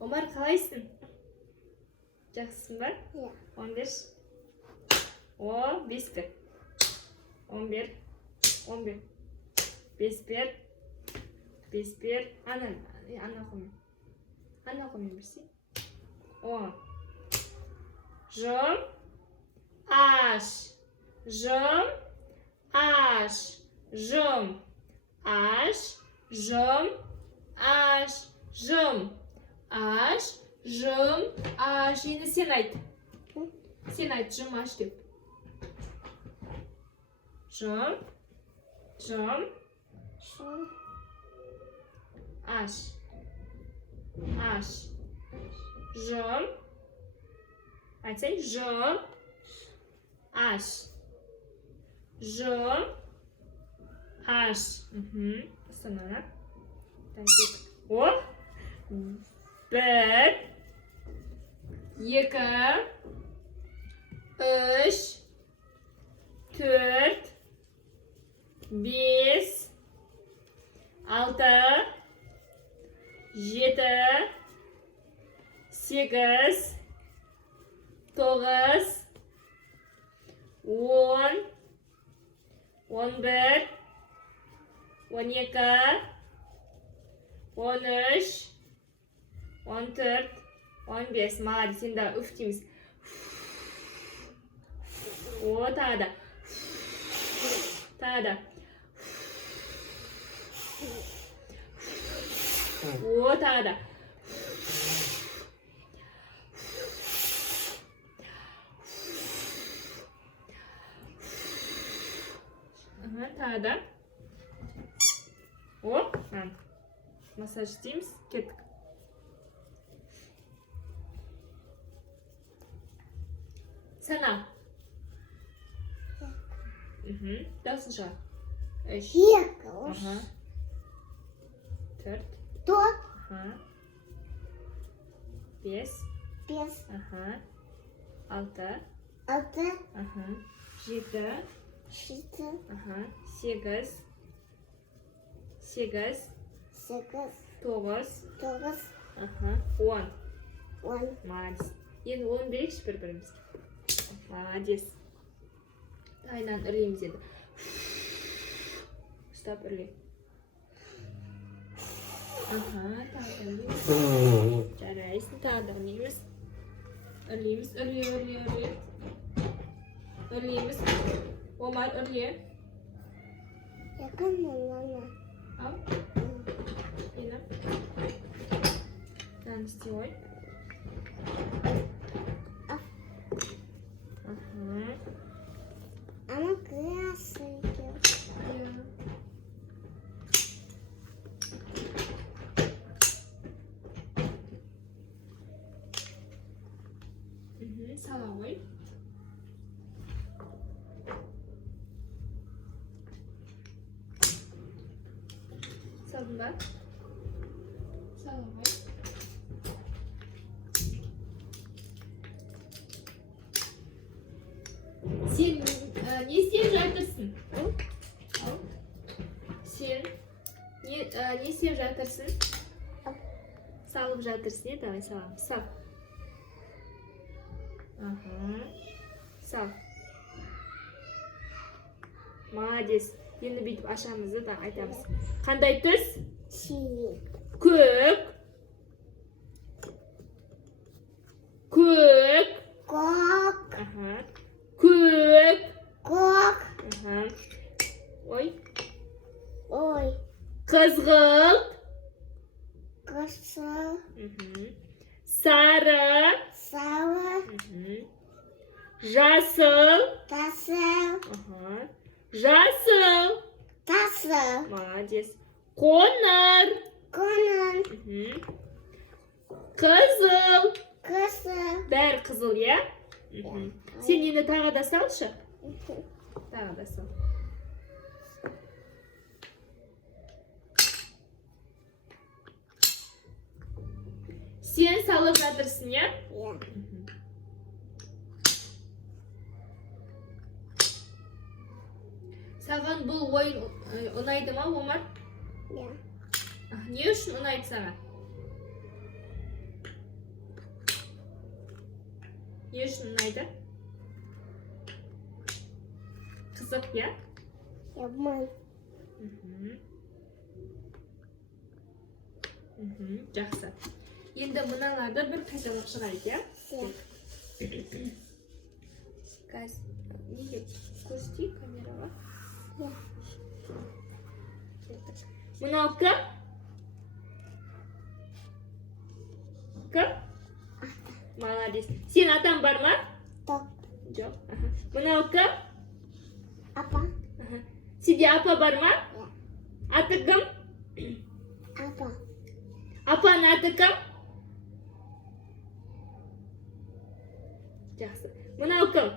Омар, қалайсың? Жақсысың ба? Иә. 15. О, 5 бер. 11. 11. 5 бер. 5 бер. Ана қоймен. Ана қоймен берсе. О. Жым. Аш. Жым. Аш. Жым. Аш. Жым. Аш. Жым. Аш. Жым. Аш. Енді сен айт. Сен айт, жым, аш деп. Жым. Жым. Жым. Аш. Аш. Жым. Айтсай, жым. Аш. Жым. Аш. Сонана. О. Bir. 2. 3. 4. 5. 6. 7. 8. 9. 10. 11. 12. 13. 14. 15. Молодец. Енді үф дейміз. О, тағы да. Тағы да. О, тағы да. Тағы да. О, массаж істейміз. Кеттік. Сана. Даусын шығар. 3. 2. 4. 4. 5. 5. 6. 6. 7. 7. 8. 8. 8. 9. 9. 10. 10. Молодец. Енді 10 берекші бір-бірімізге. Молодец. Тайынан үрлейміз енді. Ұстап үрлей. Тағы да. Жарайсың, тағы да үрлейміз. Үрлейміз, үрлей. Үрлейміз. Омар, үрлей. Якын мамама. Ал. Ені. Мынаны істей ғой. Ama krasıydı. Sala ғой. Салдың ба? Сала ғой. Sen ne isteyip жатырсың? Sen ne isteyip жатырсың? Салып жатырсың, давай салам. Сал. Сал. Молодец. Енді бүйтіп ашамызды да айтамыз. Қандай түс? Синий. Көк. Көк. Кок. Көк. Кок. Ой. Ой. Қызғылт. Кысыл. Сары. Савы. Жасыл. Тасыл. Жасыл. Тасыл. Молодец. Қоңыр. Конын. Қызыл. Кысыл. Бәрі қызыл, е? Сен енді тағы да салшы. Тағы да сал. Сен салып жатырсың, е? Иә. Саған бұл ойын ұнайды ма, Омар? Иә. Не үшін ұнайды саған? Не үшін ұнайды? Қызық, я? Жаман. Жақсы. Енді мыналарды бір қайталап шығайық, я? Неге көрсетейік камераға? Мынау кім? Кім? Молодец. Сен атан бар ма? Жоқ. Мынау кім? Апа. Сенде апа бар ма? Аты кім? Апа. Апаның аты кім? Жақсы. Мынау кім?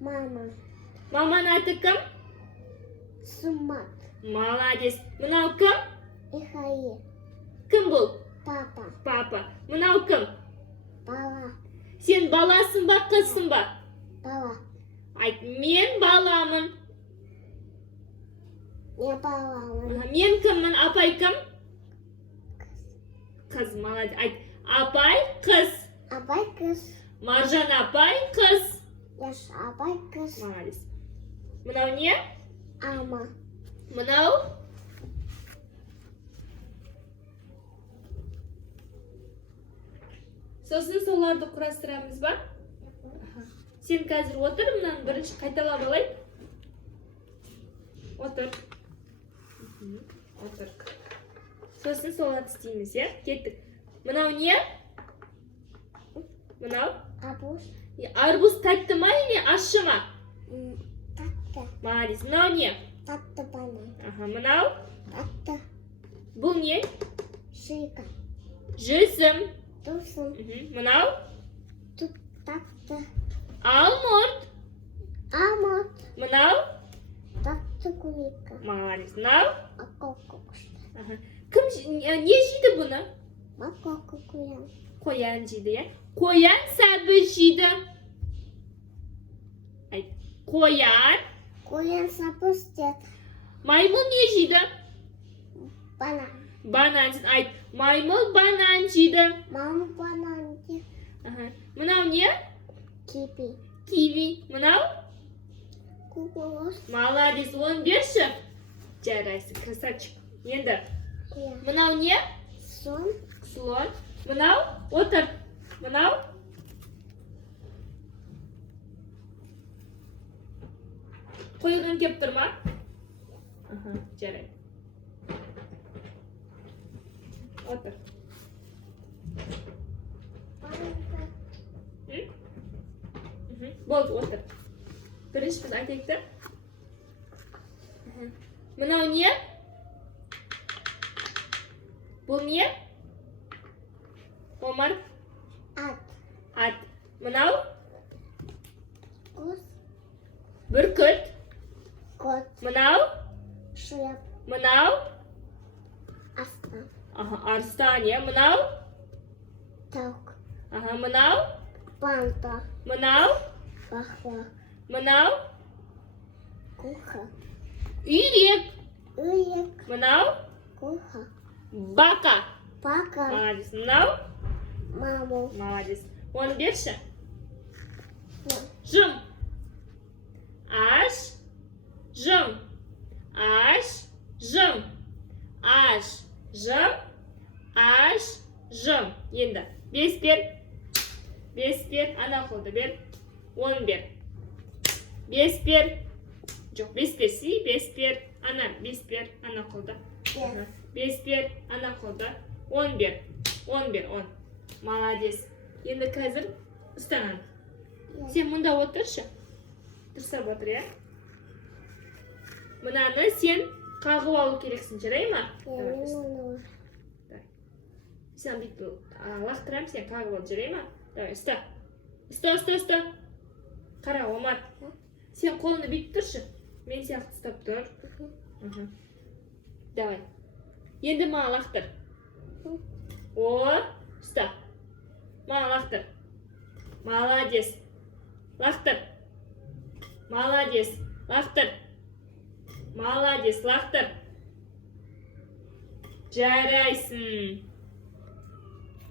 Мама. Маманың аты кім? Сумат. Молодец. Мынау кім? Ихаи. Кім бұл? Папа. Папа. Мынау кім? Бала. Сен баласың ба, қызсың ба? Бала. Айт, мен баламын. Не баламын. Мен кіммін, апай кім? Қыз, молодец. Айт, апай қыз. Апай кыз. Маржан апай қыз. Яш апай кыз. Молодец. Мынау не? Ама. Мынау? Сосын соларды құрастырамыз ба? Сен қазір отыр, мынаны бірінші қайталап алайық. Отыр. Отыр. Сосын соларды істейміз, я? Кеттік. Мынау не? Мынау? Арбуз. Арбуз тәтті ма, не ащы ма? Татты. Молодец. Мынау не? Татты банан. Мынау? Татты. Бұл не? Шика. Жүзім. Тусын. Мынау? Татты. Алмұрт. Амот. Мынау? Татты кулика. Молодец. Мынау? Макоко кушты. Кім не жейді бұны? Макоко куян. Қоян жейді, я? Қоян сәбі жейді. Айт, қоян. Куян сапыстет. Маймыл не жейді? Банан. Банан жейді. Айт, маймыл банан жейді. Мама банан жейді. Мынау не? Кипи. Киви. Мынау? Кукурuz. Молодец. Он берші? Жарайсың, красавчик. Енді. Мынау не? Сон. Слон. Мынау? Отыр. Мынау? Қойғын кеп тұр ма? Жарай. Отыр. Болды, отыр. Бірінші біз айтайық та. Мынау не? Бұл не? Омар? Ат. Ат. Мынау? Құс. Бүркіт. Кот. Мынау? Шуяп. Мынау? Астан. Арыстан, е? Мынау? Таук. Мынау? Панта. Мынау? Бахва. Мынау? Куха. Үйрек. Үйек. Мынау? Куха. Бака. Пака. Молодец. Мынау? Маму. Молодец. Он берші? Жым. Жым. Аш. Жым. Аш. Жым. Аш. Жым. Аш. Жым. Енді. 5 бер. 5 бер. Ана қолды бер. 10 бер. 5 бер. Жоқ, 5 берсі. 5 бер. Ана 5 бер. Ана қолды. 5 бер. Ана қолды. 10 бер. 10 бер. 10. Молодец. Енді қазір ұстаған. Сен мұнда отыршы. Тұрсап отыр, я? Мынаны сен қағып алу керексің, жарай ма? Сен бүйтіп лақтырам, сен қағып ал, жарай ма? Давай, ұста. Ұста. Қара, Омар. Сен қолыңды бүйтіп тұршы. Мен сияқты ұстап тұр. Давай. Енді маған лақтыр. Ұста. Маған лақтыр. Молодец. Лақтыр. Молодец. Лақтыр. Молодец. Лақтыр. Жарайсың.